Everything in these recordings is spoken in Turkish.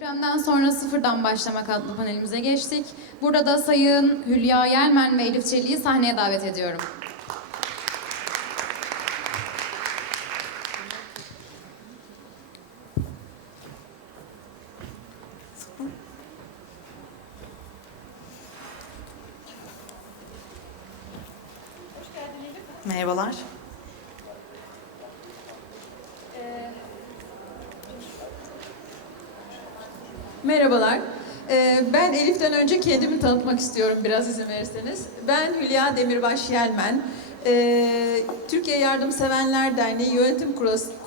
Depremden sonra sıfırdan başlamak adlı panelimize geçtik. Burada da Sayın Hülya Yelmen ve Elif Çelik'i sahneye davet ediyorum. Merhabalar. Merhabalar. Ee, Ben Elif'ten önce kendimi tanıtmak istiyorum biraz izin verirseniz. Ben Hülya Demirbaş Yelmen. Ee, Türkiye Yardımsevenler Derneği Yönetim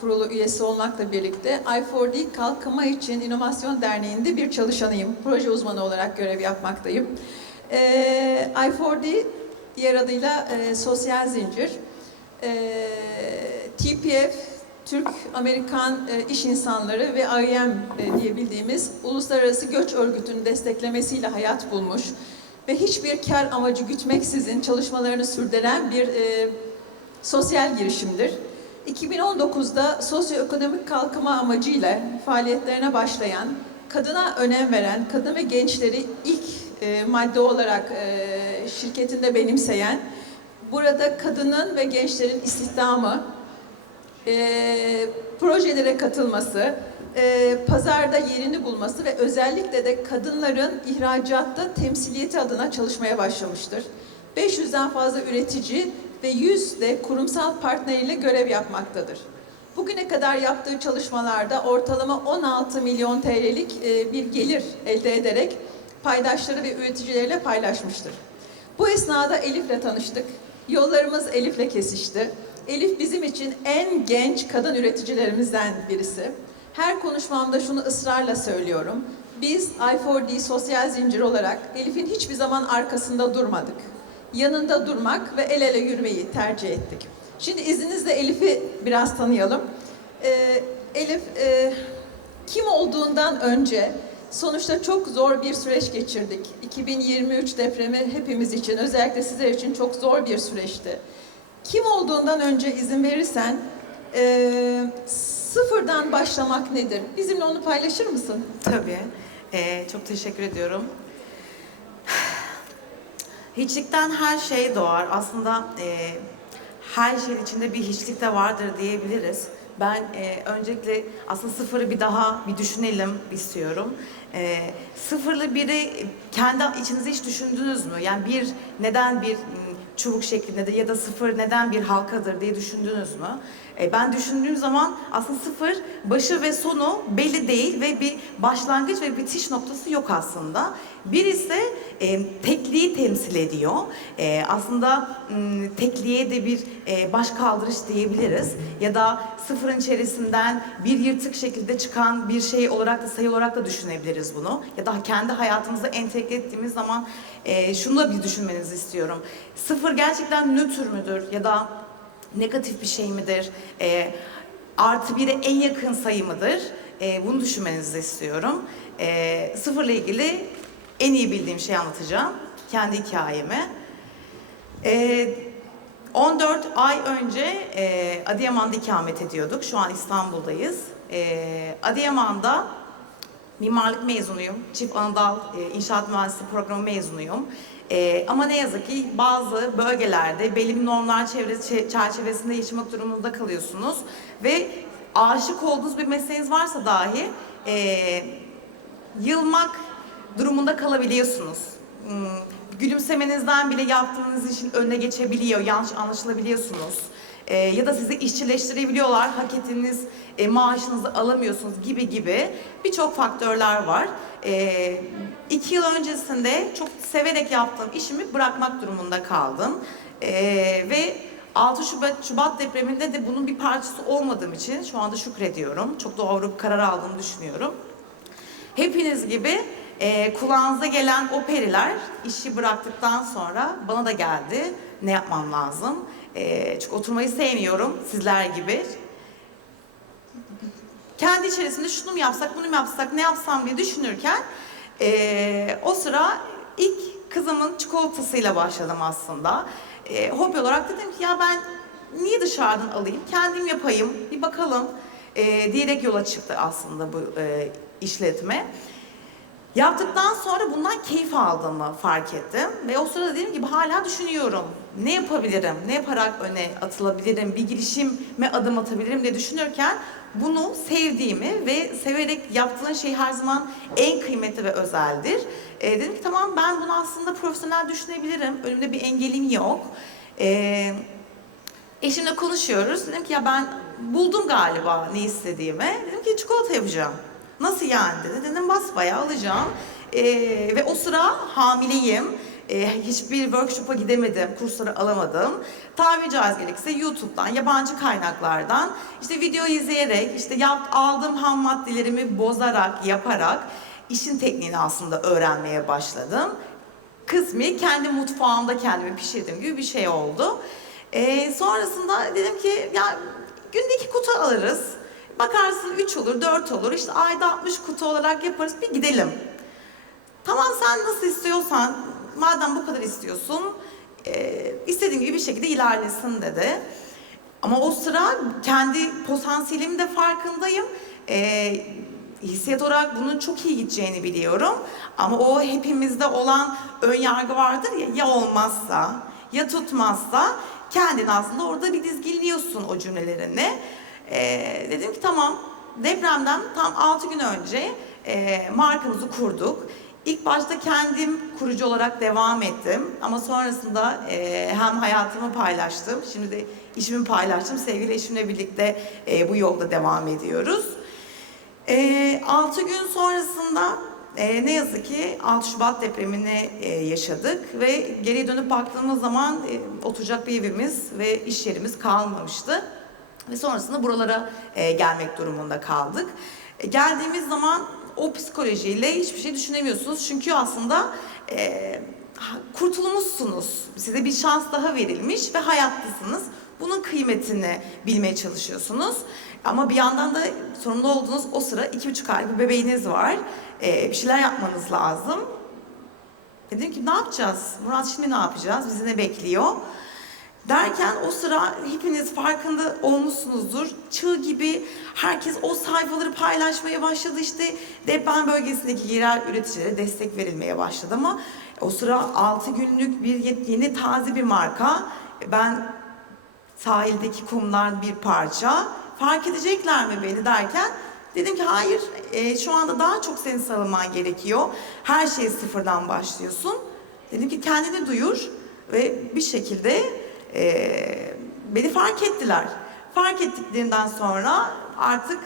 Kurulu- üyesi olmakla birlikte I4D Kalkınma İçin İnovasyon Derneği'nde bir çalışanıyım. Proje uzmanı olarak görev yapmaktayım. Ee, I4D diğer adıyla e, Sosyal Zincir. TPF, Türk Amerikan e, İş İnsanları ve IEM e, diye bildiğimiz Uluslararası Göç Örgütü'nün desteklemesiyle hayat bulmuş ve hiçbir kar amacı gütmeksizin çalışmalarını sürdüren bir e, sosyal girişimdir. 2019'da sosyoekonomik kalkınma amacıyla faaliyetlerine başlayan, kadına önem veren, kadın ve gençleri ilk e, madde olarak e, şirketinde benimseyen, burada kadının ve gençlerin istihdamı, e, projelere katılması, e, pazarda yerini bulması ve özellikle de kadınların ihracatta temsiliyeti adına çalışmaya başlamıştır. 500'den fazla üretici ve 100 de kurumsal partneriyle görev yapmaktadır. Bugüne kadar yaptığı çalışmalarda ortalama 16 milyon TL'lik e, bir gelir elde ederek paydaşları ve üreticileriyle paylaşmıştır. Bu esnada Elif'le tanıştık. Yollarımız Elif'le kesişti. Elif bizim için en genç kadın üreticilerimizden birisi. Her konuşmamda şunu ısrarla söylüyorum. Biz I4D sosyal zincir olarak Elif'in hiçbir zaman arkasında durmadık. Yanında durmak ve el ele yürümeyi tercih ettik. Şimdi izninizle Elif'i biraz tanıyalım. Ee, Elif e, kim olduğundan önce sonuçta çok zor bir süreç geçirdik. 2023 depremi hepimiz için, özellikle sizler için çok zor bir süreçti. Kim olduğundan önce izin verirsen, e, sıfırdan başlamak nedir? Bizimle onu paylaşır mısın? Tabii. Ee, çok teşekkür ediyorum. Hiçlikten her şey doğar. Aslında e, her şeyin içinde bir hiçlik de vardır diyebiliriz. Ben e, öncelikle aslında sıfırı bir daha bir düşünelim istiyorum. E, sıfırlı biri kendi içinize hiç düşündünüz mü? Yani bir neden bir çubuk şeklinde de ya da sıfır neden bir halkadır diye düşündünüz mü? E, ben düşündüğüm zaman aslında sıfır başı ve sonu belli değil ve bir başlangıç ve bitiş noktası yok aslında. Bir ise e, tekliği temsil ediyor. E, aslında m, tekliğe de bir e, baş kaldırış diyebiliriz. Ya da sıfırın içerisinden bir yırtık şekilde çıkan bir şey olarak da sayı olarak da düşünebiliriz bunu. Ya da kendi hayatımıza entegre ettiğimiz zaman e, şunu da bir düşünmenizi istiyorum. Sıfır gerçekten nötr müdür ya da negatif bir şey midir? E, artı bire en yakın sayı mıdır? E, bunu düşünmenizi istiyorum. E, sıfırla ilgili en iyi bildiğim şeyi anlatacağım. Kendi hikayemi. E, 14 ay önce e, Adıyaman'da ikamet ediyorduk. Şu an İstanbul'dayız. E, Adıyaman'da mimarlık mezunuyum. Çift Anadal e, İnşaat Mühendisliği programı mezunuyum. E, ama ne yazık ki bazı bölgelerde belli normlar çevresi, çerçevesinde yaşamak durumunda kalıyorsunuz. Ve aşık olduğunuz bir mesleğiniz varsa dahi e, yılmak durumunda kalabiliyorsunuz. Hmm, Gülümsemenizden bile yaptığınız işin önüne geçebiliyor, yanlış anlaşılabiliyorsunuz. Ee, ya da sizi işçileştirebiliyorlar, hak ettiğiniz e, maaşınızı alamıyorsunuz gibi gibi birçok faktörler var. Ee, iki yıl öncesinde çok severek yaptığım işimi bırakmak durumunda kaldım. Ee, ve 6 Şubat, Şubat depreminde de bunun bir parçası olmadığım için şu anda şükrediyorum. Çok doğru bir karar aldığımı düşünüyorum. Hepiniz gibi e, kulağınıza gelen o periler işi bıraktıktan sonra bana da geldi. Ne yapmam lazım? E, çünkü oturmayı sevmiyorum sizler gibi. Kendi içerisinde şunu mu yapsak, bunu mu yapsak, ne yapsam diye düşünürken e, o sıra ilk kızımın çikolatasıyla başladım aslında. E, hobi olarak dedim ki ya ben niye dışarıdan alayım, kendim yapayım, bir bakalım e, diyerek yola çıktı aslında bu e, işletme. Yaptıktan sonra bundan keyif aldığımı fark ettim. Ve o sırada dediğim gibi hala düşünüyorum. Ne yapabilirim, ne yaparak öne atılabilirim, bir girişime adım atabilirim diye düşünürken bunu sevdiğimi ve severek yaptığın şey her zaman en kıymetli ve özeldir. Ee, dedim ki tamam ben bunu aslında profesyonel düşünebilirim. Önümde bir engelim yok. Ee, eşimle konuşuyoruz. Dedim ki ya ben buldum galiba ne istediğimi. Dedim ki çikolata yapacağım. Nasıl yani dedi. Dedim basbayağı alacağım. Ee, ve o sıra hamileyim. Ee, hiçbir workshop'a gidemedim, kursları alamadım. Tabiri caiz gerekirse YouTube'dan, yabancı kaynaklardan işte video izleyerek, işte yap, aldığım ham maddelerimi bozarak, yaparak işin tekniğini aslında öğrenmeye başladım. Kısmi kendi mutfağımda kendimi pişirdiğim gibi bir şey oldu. Ee, sonrasında dedim ki ya günde iki kutu alırız. Bakarsın 3 olur, 4 olur. İşte ayda 60 kutu olarak yaparız. Bir gidelim. Tamam sen nasıl istiyorsan, madem bu kadar istiyorsun, e, istediğin gibi bir şekilde ilerlesin dedi. Ama o sıra kendi potansiyelimin de farkındayım. E, hissiyat olarak bunun çok iyi gideceğini biliyorum. Ama o hepimizde olan ön yargı vardır ya, ya olmazsa, ya tutmazsa kendini aslında orada bir dizginliyorsun o cümlelerini. E, dedim ki tamam, depremden tam 6 gün önce e, markamızı kurduk. İlk başta kendim kurucu olarak devam ettim ama sonrasında e, hem hayatımı paylaştım, şimdi de işimi paylaştım. Sevgili eşimle birlikte e, bu yolda devam ediyoruz. E, 6 gün sonrasında e, ne yazık ki 6 Şubat depremini e, yaşadık ve geriye dönüp baktığımız zaman e, oturacak bir evimiz ve iş yerimiz kalmamıştı. Ve sonrasında buralara e, gelmek durumunda kaldık. E, geldiğimiz zaman o psikolojiyle hiçbir şey düşünemiyorsunuz. Çünkü aslında e, kurtulmuşsunuz. Size bir şans daha verilmiş ve hayattasınız. Bunun kıymetini bilmeye çalışıyorsunuz. Ama bir yandan da sorumlu olduğunuz o sıra iki buçuk aylık bir bebeğiniz var. E, bir şeyler yapmanız lazım. Dedim ki ne yapacağız? Murat şimdi ne yapacağız? Bizi ne bekliyor? Derken o sıra hepiniz farkında olmuşsunuzdur. Çığ gibi herkes o sayfaları paylaşmaya başladı. İşte deprem bölgesindeki yerel üreticilere destek verilmeye başladı ama o sıra 6 günlük bir ye- yeni taze bir marka. Ben sahildeki kumdan bir parça. Fark edecekler mi beni derken dedim ki hayır e, şu anda daha çok senin sarılman gerekiyor. Her şeye sıfırdan başlıyorsun. Dedim ki kendini duyur ve bir şekilde e, beni fark ettiler. Fark ettiklerinden sonra artık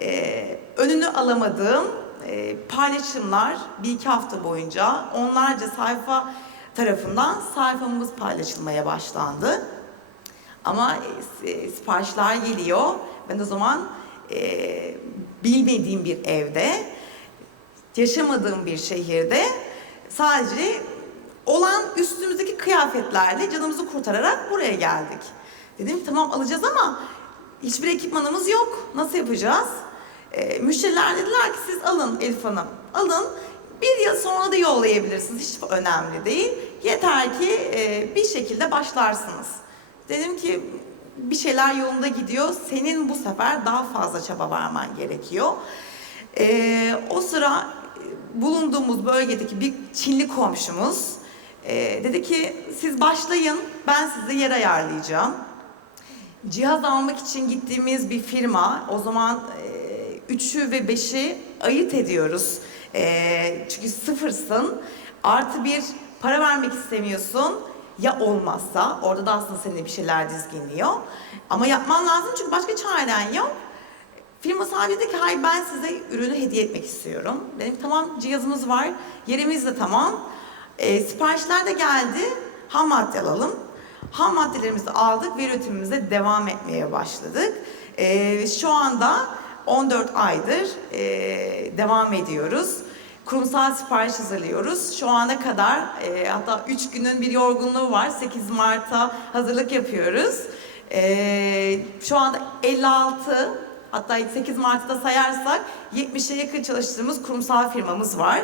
e, önünü alamadığım e, paylaşımlar bir iki hafta boyunca onlarca sayfa tarafından sayfamız paylaşılmaya başlandı. Ama e, siparişler geliyor. Ben o zaman e, bilmediğim bir evde, yaşamadığım bir şehirde sadece olan üstümüzdeki kıyafetlerle canımızı kurtararak buraya geldik. Dedim tamam alacağız ama hiçbir ekipmanımız yok. Nasıl yapacağız? E, müşteriler dediler ki siz alın Elif Hanım. Alın. Bir yıl sonra da yollayabilirsiniz. Hiç önemli değil. Yeter ki e, bir şekilde başlarsınız. Dedim ki bir şeyler yolunda gidiyor. Senin bu sefer daha fazla çaba vermen gerekiyor. Ee, o sıra e, bulunduğumuz bölgedeki bir Çinli komşumuz e, dedi ki siz başlayın ben size yer ayarlayacağım. Cihaz almak için gittiğimiz bir firma o zaman e, üçü ve beşi ayırt ediyoruz. E, çünkü sıfırsın artı bir para vermek istemiyorsun ya olmazsa orada da aslında seninle bir şeyler dizginliyor. Ama yapman lazım çünkü başka çaren yok. Firma sahibi dedi ki hayır ben size ürünü hediye etmek istiyorum. Dedim tamam cihazımız var, yerimiz de tamam. E, siparişler de geldi, ham madde alalım. Ham maddelerimizi aldık ve üretimimize devam etmeye başladık. E, şu anda 14 aydır e, devam ediyoruz. Kurumsal sipariş hazırlıyoruz. Şu ana kadar e, hatta 3 günün bir yorgunluğu var. 8 Mart'a hazırlık yapıyoruz. E, şu anda 56 hatta 8 Mart'ta sayarsak 70'e yakın çalıştığımız kurumsal firmamız var.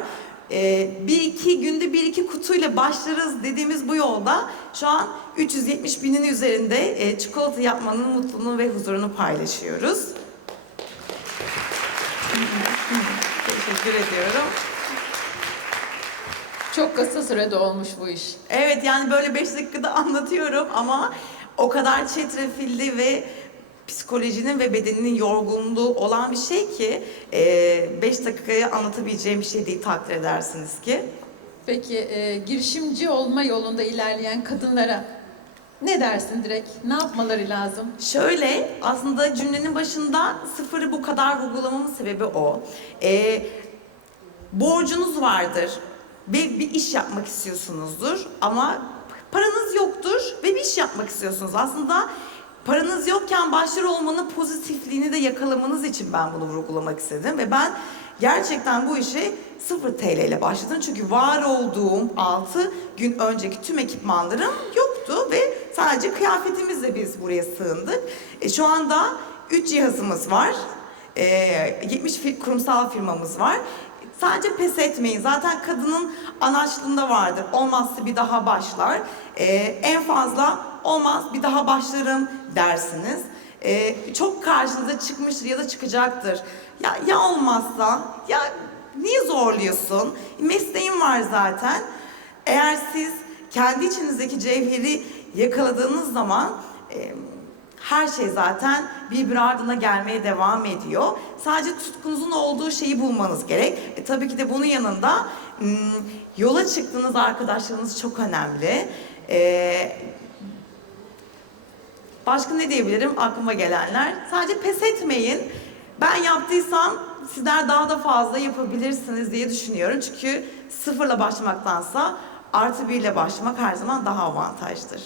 E, bir iki günde bir iki kutuyla başlarız dediğimiz bu yolda şu an 370 binin üzerinde e, çikolata yapmanın mutluluğunu ve huzurunu paylaşıyoruz. Teşekkür ediyorum. Çok kısa sürede olmuş bu iş. Evet yani böyle 5 dakikada anlatıyorum ama o kadar çetrefilli ve psikolojinin ve bedeninin yorgunluğu olan bir şey ki 5 dakikaya anlatabileceğim bir şey değil takdir edersiniz ki. Peki e, girişimci olma yolunda ilerleyen kadınlara ne dersin direkt? Ne yapmaları lazım? Şöyle aslında cümlenin başında sıfırı bu kadar vurgulamamın sebebi o. Ee, borcunuz vardır ve bir iş yapmak istiyorsunuzdur ama paranız yoktur ve bir iş yapmak istiyorsunuz. Aslında paranız yokken başarılı olmanın pozitifliğini de yakalamanız için ben bunu vurgulamak istedim ve ben gerçekten bu işe 0 TL ile başladım. Çünkü var olduğum 6 gün önceki tüm ekipmanlarım yoktu ve sadece kıyafetimizle biz buraya sığındık. E, şu anda 3 cihazımız var. E, 70 fi- kurumsal firmamız var. Sadece pes etmeyin. Zaten kadının anaçlığında vardır. Olmazsa bir daha başlar. E, en fazla olmaz bir daha başlarım dersiniz. E, çok karşınıza çıkmıştır ya da çıkacaktır. Ya ya olmazsa ya niye zorluyorsun? Mesleğin var zaten. Eğer siz kendi içinizdeki cevheri yakaladığınız zaman e, her şey zaten birbiri ardına gelmeye devam ediyor. Sadece tutkunuzun olduğu şeyi bulmanız gerek. E, tabii ki de bunun yanında hmm, yola çıktığınız arkadaşlarınız çok önemli. E, başka ne diyebilirim aklıma gelenler? Sadece pes etmeyin. Ben yaptıysam sizler daha da fazla yapabilirsiniz diye düşünüyorum. Çünkü sıfırla başlamaktansa artı birle başlamak her zaman daha avantajdır.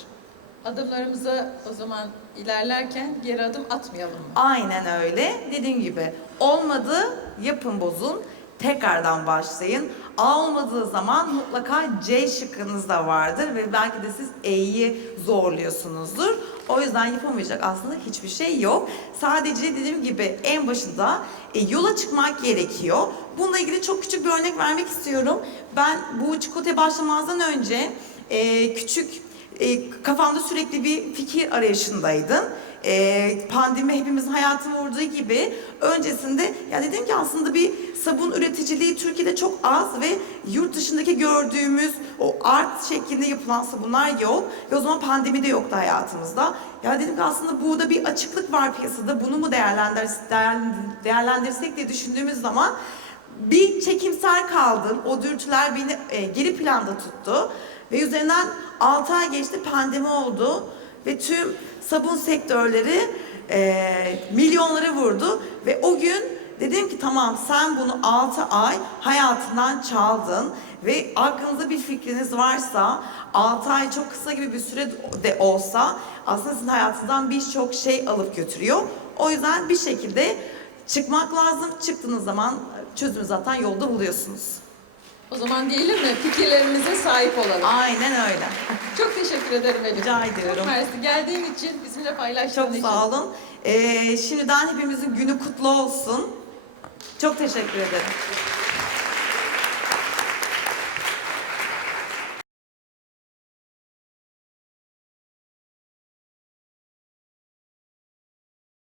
Adımlarımıza o zaman ilerlerken geri adım atmayalım mı? Aynen öyle. Dediğim gibi olmadı yapın bozun. Tekrardan başlayın. A olmadığı zaman mutlaka C şıkkınız da vardır ve belki de siz E'yi zorluyorsunuzdur. O yüzden yapamayacak aslında hiçbir şey yok. Sadece dediğim gibi en başında e, yola çıkmak gerekiyor. Bununla ilgili çok küçük bir örnek vermek istiyorum. Ben bu çikolataya başlamazdan önce e, küçük e, kafamda sürekli bir fikir arayışındaydım. E, pandemi hepimizin hayatını vurduğu gibi öncesinde ya dedim ki aslında bir sabun üreticiliği Türkiye'de çok az ve yurt dışındaki gördüğümüz o art şeklinde yapılan sabunlar yok ve o zaman pandemi de yoktu hayatımızda. Ya dedim ki aslında burada bir açıklık var piyasada bunu mu değerlendir, değerlendir- değerlendirsek diye düşündüğümüz zaman bir çekimsel kaldım. O dürtüler beni e, geri planda tuttu. Ve üzerinden 6 ay geçti pandemi oldu. Ve tüm sabun sektörleri e, milyonları vurdu. Ve o gün dedim ki tamam sen bunu 6 ay hayatından çaldın. Ve aklınızda bir fikriniz varsa 6 ay çok kısa gibi bir süre de olsa aslında sizin hayatınızdan birçok şey alıp götürüyor. O yüzden bir şekilde çıkmak lazım. Çıktığınız zaman çözümü zaten yolda buluyorsunuz. O zaman diyelim mi fikirlerimize sahip olalım. Aynen öyle. Çok teşekkür ederim Elif. Rica ediyorum. Çok mersi. Geldiğin için, bizimle paylaştığın Çok için. sağ olun. Ee, şimdiden hepimizin günü kutlu olsun. Çok teşekkür ederim.